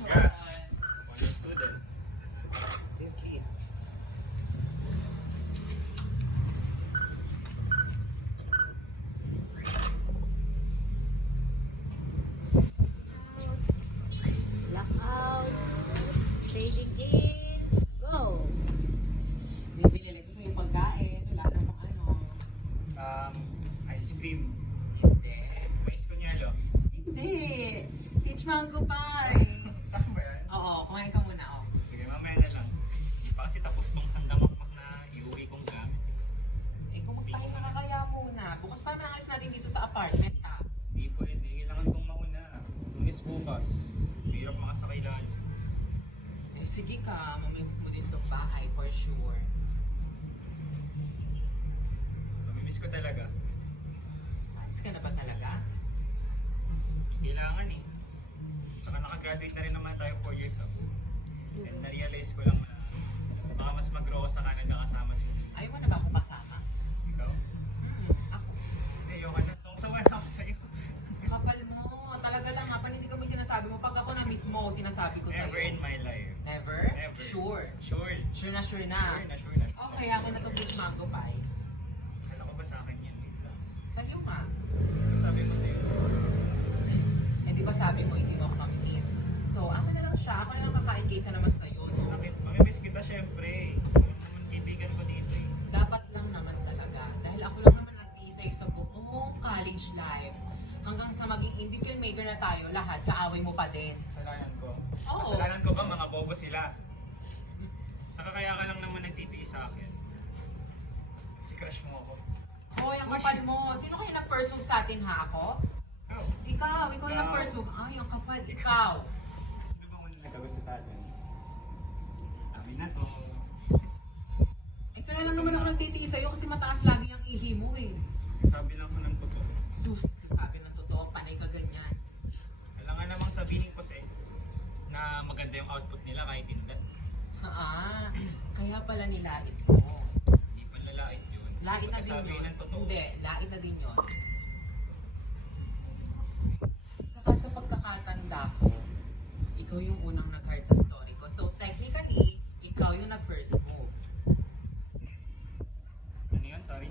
Congrats! Honor student. Yes, please. Lockout. Fading in. Go. Yung binili ko sa'yo pagkain, wala namang ano. Ice cream. Hindi. Mais kunyalo. Hindi. Peach mango pie. Saan ba yan? Oo, kumain ka muna, oh. Sige, mamaya na lang. Hindi pa kasi tapos tong sandamakmak na iuwi kong gamit. Eh, kumustahin mo na kaya muna? Bukas pa naman alis natin dito sa apartment, ha? Hindi pwede. Kailangan kong mauna. Lunes bukas. Mahirap makasakay lalo. Eh, sige ka. Mamimiss mo din tong bahay, for sure. Mamimiss ko talaga. Alis ka na ba talaga? Kailangan eh. Saka nakagraduate na rin naman tayo 4 years ago. And na-realize ko lang na baka mas mag-grow ka sa Canada kasama si Ayaw mo na ba akong kasama? ikaw. Ako. Hindi, ayoko na. Sawsawan ako sa'yo. Kapal mo. Talaga lang ha. Panindig kami sinasabi mo. Pag ako na mismo, sinasabi ko sa'yo. Never in my life. Never? Never. Sure. Sure. Sure na sure na. Sure na, sure na. Okay, ako na itong peach mango pie. Kala ko ba sa akin yan? Wait lang. Sa'yo nga. Sabi mo sa'yo. Eh di ba sabi mo hindi mo ako mamimiss? So ako na lang siya. Ako na lang kakain kaysa naman sa'yo. So, Bakit? Mamimiss kita syempre. Ikaw naman kaibigan ko dito eh. dapat lang naman talaga. Dahil ako lang naman nag-iisa sa buong college life. Hanggang sa maging indie filmmaker na tayo, lahat kaaway mo pa din. Kasalanan ko. Oo. Kasalanan ko ba mga bobo sila? Saka kaya ka lang naman nagtitiis sa akin. Kasi crush mo ako. Hoy, ang kapal mo. Sino kayo nag-first move sa atin ha? Ako? Ikaw. Ikaw yung Ikaw. nag-first move. Ay, ang kapal. Ikaw. Sino ba muna nagkagusto sa atin? Amin na to. Eh kaya lang naman ako nagtitiis sa'yo kasi mataas lagi ang ihi mo eh. Sabi lang ko ng totoo. Sus, sasabi ng totoo, panay ka ganyan. Kailangan namang sabihin ko na maganda yung output nila kahit hindi. Kaya pala nilait mo. Hindi pa lalait yun. Lait na din Sabi yun. ng totoo. Hindi, lait na din yun. Saka sa pagkakatanda ko, ikaw yung unang nag-heart sa story ko. So technically, ikaw yung nag-first move. Ano yun? Sorry?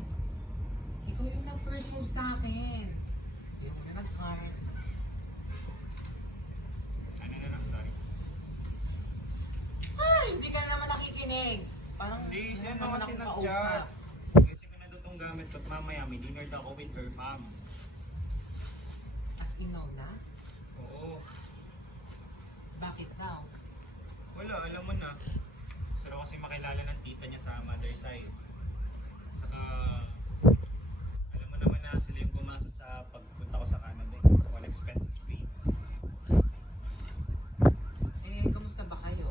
Ikaw yung nag-first move sa akin. Yung una nag-heart. Ano na lang? Sorry. Ay, hindi ka na naman nakikinig. Parang Hindi, siya wala naman akong sinag-chat. kausap. Kasi pinadutong gamit ko at mamaya may dinner daw ako with her mom. As in, no na? Oo. Bakit daw? Wala, alam mo na. Gusto raw kasi makilala ng tita niya sa mother side. Saka, alam mo naman na sila yung gumasa sa pagpunta ko sa Canada. All expenses paid. Eh, kamusta ba kayo?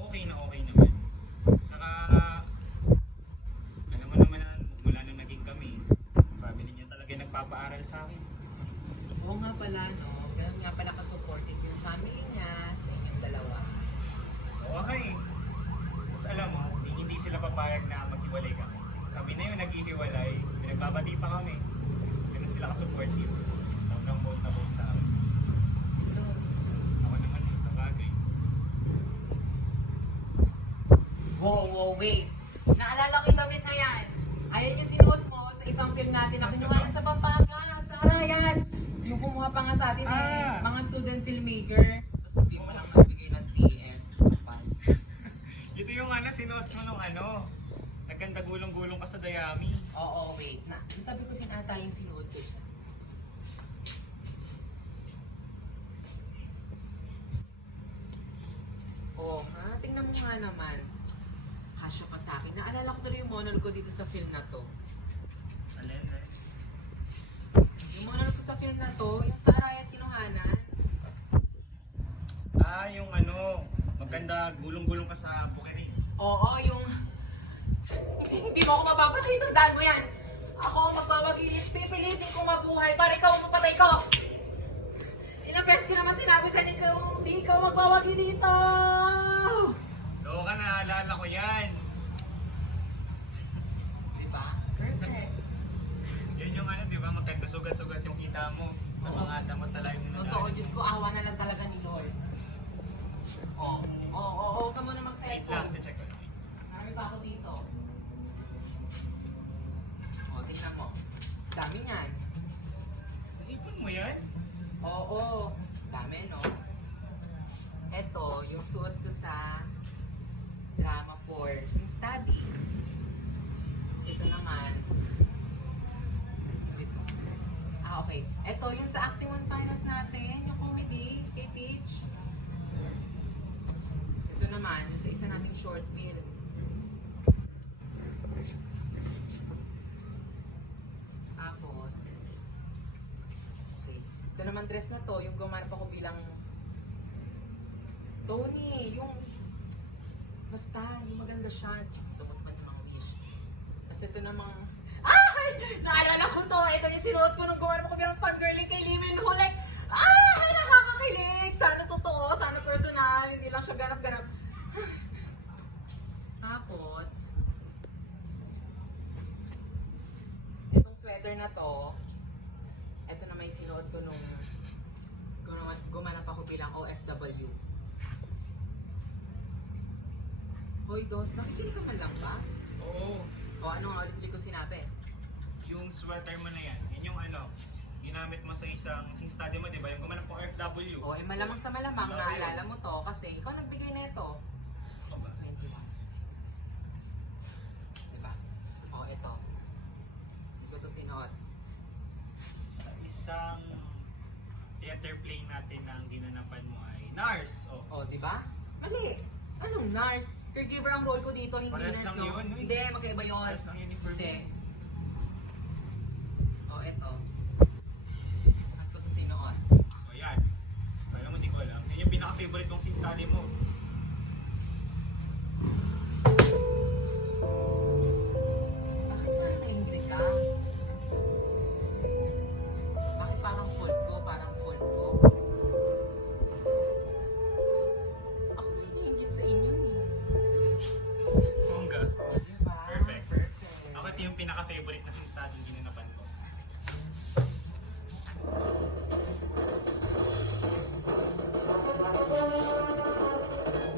Okay naman. Saka, alam mo naman na mula nung naging kami, family niya talaga yung nagpapaaral sa akin. Oo nga pala, no? Ganun nga pala ka-supportive yung family niya sa inyong dalawa. Oo nga eh. Tapos alam mo, hindi sila papayag na maghiwalay kami. Kami na yung naghihiwalay, pinagbabati pa kami. Ganun sila ka-supportive. Sobrang bold na bold sa akin. Ako naman eh, sa bagay. Wow, wait. Naalala ko yung damit na yan. Ayan yung sinuot mo sa isang film natin na kinuha na sa Pampanga. Sara, yan. Yung kumuha pa nga sa atin Ah. mga student filmmaker. Tapos hindi mo lang nagbigay ng TF. Kapal. Ito yung sinuot mo nung nagkanda gulong-gulong ka sa Dayami. Oo, wait. Itabi ko din ata yung sinuot ko siya. Oh, ha? Tingnan mo nga naman. Hasyo ka sa akin. Naalala ko tuloy yung monologue ko dito sa film na to. Alin eh. Yung monologue ko sa film na to, yung sa Arayat Kinuhanan. Yung magkanda gulong-gulong ka sa Bukirin. Oo, yung... Hindi mo ako mapapatay. Tandaan mo yan. Ako ang magpapagilip. Pipilitin kong mabuhay para ikaw ang mapatay ko. Ilang beses ko naman sinabi sa ikaw, hindi ikaw magpapagi dito. Oo ka, naalala ko yan. Diba? Perfect. Yun yung di ba, magkanda sugat-sugat yung kita mo sa mga damot talaga yung Totoo, Diyos ko, awa na lang talaga ni Lord. suot ko sa drama for study. Ito naman. Wait. Okay. Ito yung sa Acting 1 Finals natin, yung comedy kay Peach. Ito naman, yung sa isa nating short film. Tapos, okay. Ito naman dress na to, yung gumanap ako bilang Tony, yung basta, yung maganda siya. Tumot pa yung mga wish. Kasi ito namang, ay! Naalala ko to, ito yung sinuot ko nung gumanap ako bilang fangirling kay Lee Min Ho. Like, ay! Nakakakilig! Sana totoo, sana personal, hindi lang siya ganap-ganap. Tapos, itong sweater na to, ito na may sinuot ko nung gumanap ako bilang OFW. Hoy, Dos, nakikinig ka man lang ba? Oo. O ano nga ulit ko sinabi? Yung sweater mo na yan, yun yung ginamit mo sa isang study mo, di ba? Yung gumanap ko FW. O, malamang sa malamang, naalala mo to kasi ikaw nagbigay na ito. Ano ba? 21. Diba? O, ito. Hindi ko to sinuot. Sa isang theater play natin na ang ginanapan mo ay NARS. Oh. O, diba? Mali! Anong nurse? Caregiver ang role ko dito, hindi Parehas nurse, lang no? yun, no? Hindi, magkaiba yun. Parehas lang uniform. Hindi. O, ito. At ko to sinuot. O yan. Kaya mo hindi ko alam. Yan yung pinaka-favorite kong scene study mo. Bakit parang angry ka? Bakit parang fault ko? Parang fault ko? Ako na hinihinggit sa inyo eh. Bongga. Diba? Perfect. Perfect. Ako ito yung pinaka-favorite na scene study yung ginanapan ko.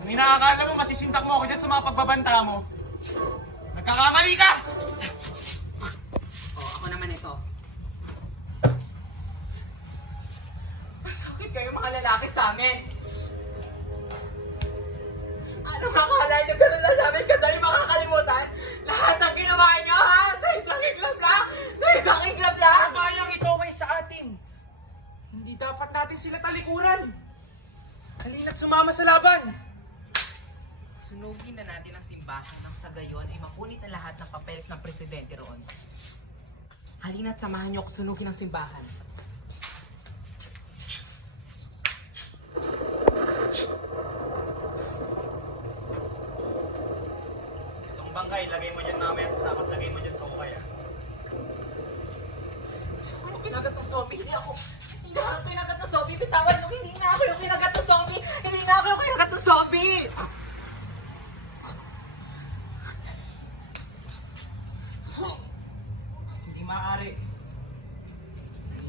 Hindi nakakala mo, masisintak mo ako dyan sa mga pagbabanta mo. Nagkakamali ka! O, ako naman ito. Masakit kayo mga lalaki sa amin. Ano makakala nyo ganun lang namin kadali makakalimutan? Lahat ng ginawa nyo ha? Sa isang iglap lang! Sa isang iglap lang! Bayang ito may sa atin. Hindi dapat natin sila talikuran. Halina't sumama sa laban. Sunugin na natin ang simbahan nang sa gayon ay mapunit na lahat ng papeles ng presidente roon. Halina't samahan niyo ako sunugin ang simbahan. Itong bangkay, lagay mo dyan mamaya sa sakot, lagay mo dyan sa ukay ah. Ano kinagat ng zombie? Hindi ako kinagat ng zombie. Bitawan nyo, hindi nga ako yung kinagat ng zombie. Hindi nga ako yung kinagat ng zombie. Hindi maaari. Hindi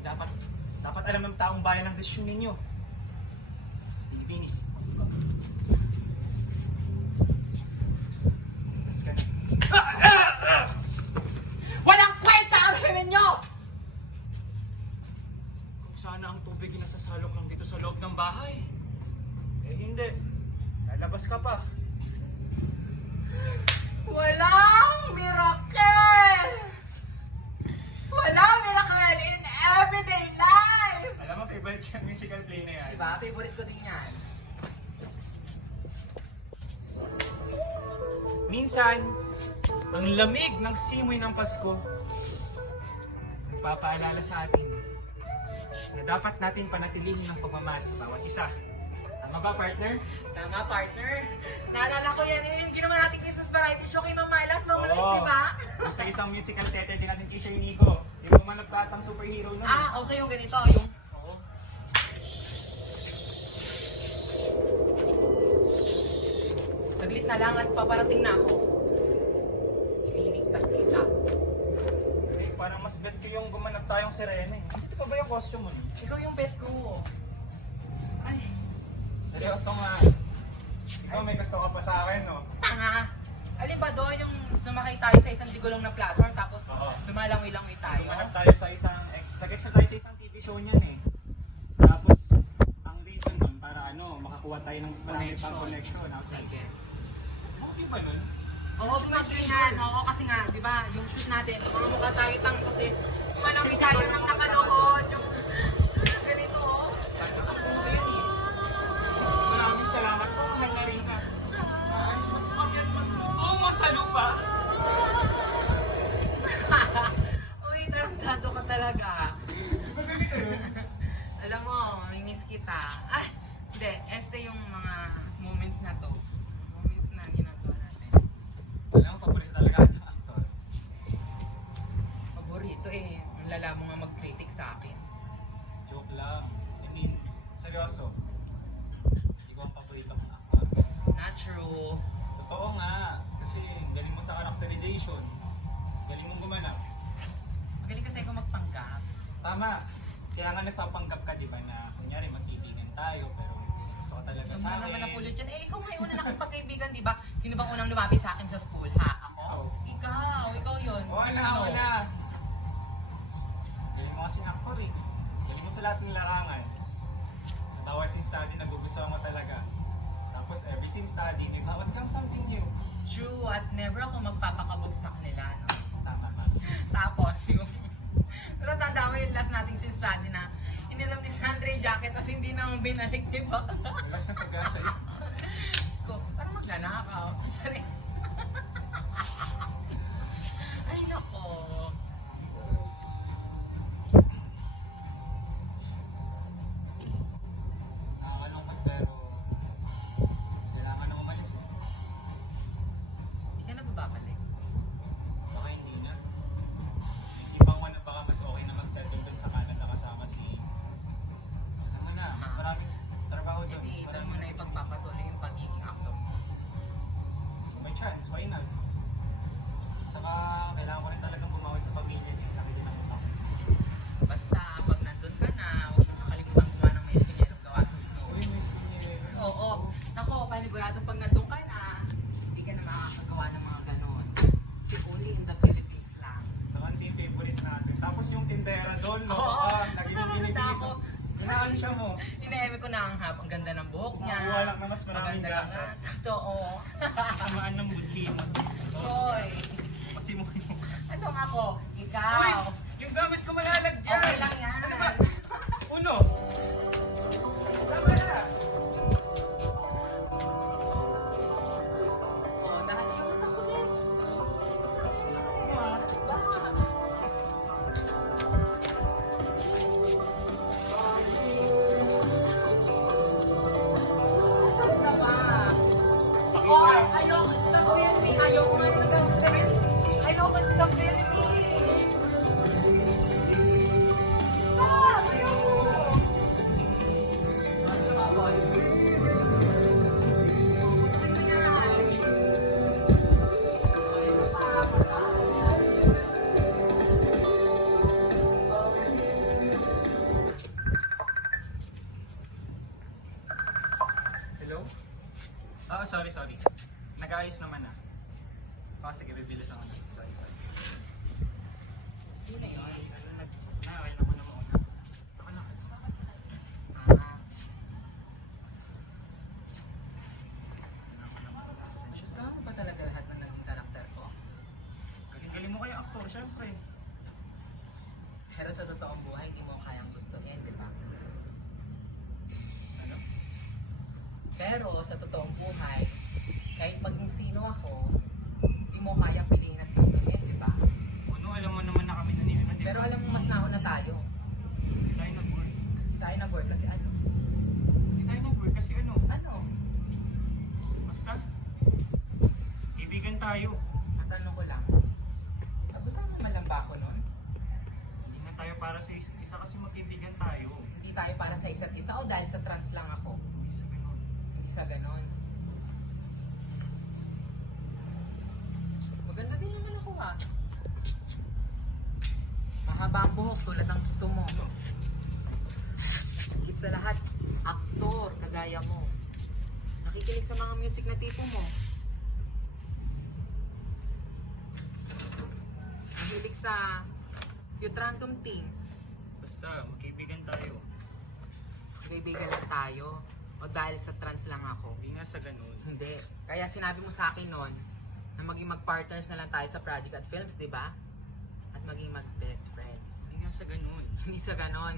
dapat alam ng taong bayan ang desisyon ninyo. Binibini. Tapos ka na. Walang kwenta ang himin nyo! Kung sana ang tubig ay nasasalok lang dito sa loob ng bahay. Eh hindi. Lalabas ka pa. Walang miracle! Walang miracle in everyday life! Alam mo, favorite ko yung musical play na yan. Diba? Favorite ko din yan. Minsan, ang lamig ng simoy ng Pasko nagpapaalala sa atin na dapat natin panatilihin ang pagmamahal sa bawat isa. Tama ba, partner? Tama, partner. Naalala ko yan yung ginawa natin Christmas variety show kay Mama Ella at Mama Luis, Oo. diba? Sa isang musical theater din natin kay Sir Nico. Yung gumanap batang superhero nun. Ah, okay yung ganito. Yung... Oo. Saglit na lang at paparating na ako. Ililigtas kita. Eh, parang mas bet ko yung gumanap tayong sirena eh. Ito pa ba yung costume mo? Ikaw yung bet ko. Ay, Seryoso nga. Ikaw may gusto ka pa sa akin, no? tanga! Alin ba doon yung sumakay tayo sa isang digulong na platform tapos Oo. lumalangoy-langoy tayo? Gumanap tayo sa isang nag-extra tayo sa isang TV show niyan eh. Tapos, ang reason nun para ano, makakuha tayo ng marami pang connection outside. Yes. Okay ba nun? Oo, kasi yan. Oo, kasi nga, di ba, yung shoot natin, mga mukha tayo tang kasi malami tayo nang nakanood. Yung ganito, oh. Ang buo yan eh. Maraming salamat po, mahal na rin ka. Ayos na po kami yan. Oo, sa lupa. Uy, tarantado ka talaga. Magaling kayo. Alam mo, miss kita. Ah, hindi. Este yung mga moments na to. Moments na ginagawa natin. Alam mo, paborito talaga ang actor. Paborito eh. Ang lala mo nga mag-critic sa akin. Joke lang. I mean, seryoso. Hindi ko ang paborito kong actor. Not true. Totoo nga. Kasi galing mo sa characterization. Galing mong gumanap. Magaling kasi ako magpanggap. Tama. Kaya nga nagpapanggap ka, di ba, na kunyari magkaibigan tayo, pero gusto ka talaga sa Sama akin. naman na pulot dyan. Eh, ikaw nga yung una nakipagkaibigan, di ba? Sino bang unang lumapit sa akin sa school, ha? Ako? Ikaw yun. Wala. Galing mo kasi actor eh. Galing mo sa lahat ng larangan. Sa bawat scene study, nagugustuhan mo talaga. Tapos every scene study, may bawat kang something new. True, at never ako magpapakabog sa kanila, no? Tama ka. Tapos, yung... Natatanda mo yung last nating sin study na inilam ni Sandra yung jacket tapos hindi naman binalik, di ba? Wala siyang pag-asa eh. Ko, parang magnanakaw. Sorry. Ay, nako. Nakakalungkot pero kailangan na umalis eh. Hindi ka na babalik. Baka hindi na. Isipan ko na baka mas okay na mag-settle dun sa Canada kasama si... Ano mo na, mas maraming trabaho E dun. di, Mas ito maraming... mo na ipagpapatuloy yung pagiging actor mo. May chance, why not? Saka kailangan ko rin talagang bumawi sa pamilya niya. Laki din ang utak. Basta, pag nandun ka na, huwag mo kakalimutan kumain ng mais kunyelong gawa sa snow. Uy, may skin niya. Oo. Nako, panigurado pag nandun ka na, hindi ka na makakagawa ng mga ganon. Kasi only in the Philippines lang. So, ano yung favorite natin? Tapos yung tindera doon, no? Oo. Lagi mong Nakakita binibili ako. ko. Inaan siya mo. Ine-eme ko na ang ang ganda ng buhok niya. Makakuha lang na mas maraming Maganda lang gatas. nga. Totoo. Kasamaan ng budlin. Hoy. Kasi mo yung... Anong ako? Uy! Ikaw. Yung gamit ko malalagyan! Okay lang yan. Ano ba? Uno! Tama na! Oh, dahil yung utak ko din. Ano ah? Saan ka ba? Pakita. Oh, ayoko stop filming. Ayoko nga nag-film. Ayoko stop filming. Stop! Ayoko! Ano nga ba? Hello? Sorry. Nag-aayos naman ah. Sige, bibilis ako na. Sorry. Sino yun? Nakakain ako na mauna. Ako na. Ah, Pasensya. gusto mo ba talaga lahat ng naging karakter ko? Galing mo kaya actor, syempre. Pero sa totoong buhay, hindi mo kayang gustuhin, di ba? Ano? Pero sa totoong buhay, kahit maging sino ako, hindi mo kayang piliin at gustuhin, di ba? Ano, alam mo naman na kami na niya, di ba? Pero alam mo, mas nauna tayo. Hindi tayo nag-work. Hindi tayo nag-work kasi ano? Hindi tayo nag-work kasi ano? Ano? Basta. Kaibigan tayo. Natanong ko lang. Nag-usapan man lang ba ako nun? Hindi na tayo para sa isa't isa kasi magkaibigan tayo. Hindi tayo para sa isa't isa o dahil sa trans lang ako? Hindi sa ganun. Hindi sa ganon. Maganda din naman ako ha. Mahaba ang buhok tulad ng gusto mo. Higit sa lahat, aktor kagaya mo. Nakikinig sa mga music na tipo mo. Mahilig sa cute random things. Basta, magkaibigan tayo. Kaibigan lang tayo. O dahil sa trans lang ako? Hindi nga sa ganun. Hindi. Kaya sinabi mo sa akin noon na maging mag-partners na lang tayo sa project at films, di ba? At maging mag-best friends. Hindi nga sa ganun. Hindi sa ganon.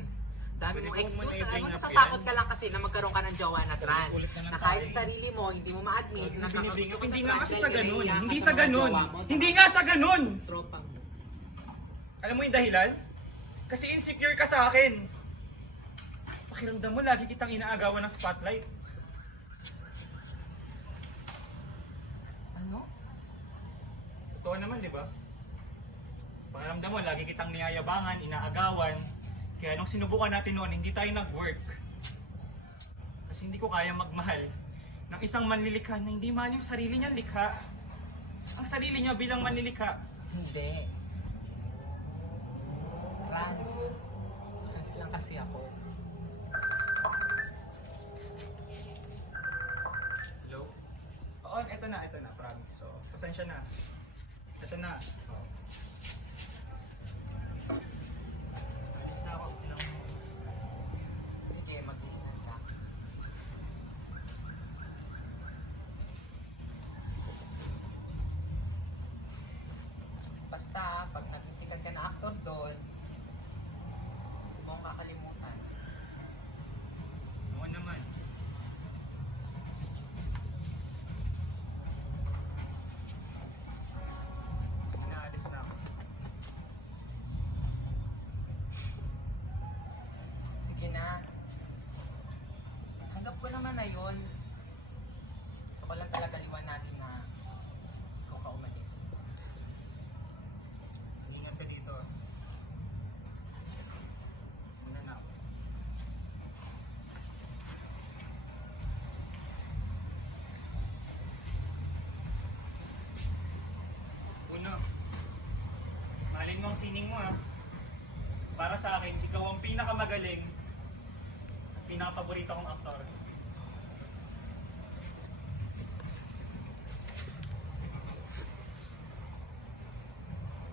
Dami Pwede mong ko excuse. muna Alam i-bring mo, up natatakot yan. ka lang kasi na magkaroon ka ng jowa na trans. Ulit na lang Na kahit tayo. sa sarili mo, hindi mo ma-admit na Binibring kakagusto up. ka Hindi sa nga trans. kasi dahil sa ganun. iniiyak ka Hindi sa sa mga ganun. jowa mo, sa Hindi nga sa ganun. tropa mo. Alam mo yung dahilan? Kasi insecure ka sa akin. Pakiramdam mo, lagi kitang inaagawan ng spotlight. Ano? Totoo naman, di ba? Pakiramdam mo, lagi kitang niyayabangan, inaagawan. Kaya nung sinubukan natin noon, hindi tayo nag-work. Kasi hindi ko kaya magmahal ng isang manlilikha na hindi mahal yung sarili niyang likha. Ang sarili niya bilang manlilikha. Hindi. Trans. Trans lang kasi ako. Hello? Oo, eto na, promise. So, pasensya na. Eto na. So, alis na ako. Ilang Sige, mag-iingat ka. Basta, pag naging sikat ka na actor doon, huwag mong kakalimutan. Oo naman. Sige na, alis na ako. Sige na. Tanggap ko naman na yun. Gusto ko lang talaga liwanagin na ikaw ka umalis. Ingat ka dito. Muna na ako. Uno, mahalin mo ang sining mo, ha. Para sa akin, ikaw ang pinakamagaling at pinakapaborito kong aktor.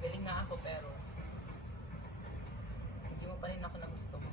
Galing nga ako pero hindi mo pa rin ako na gusto mo.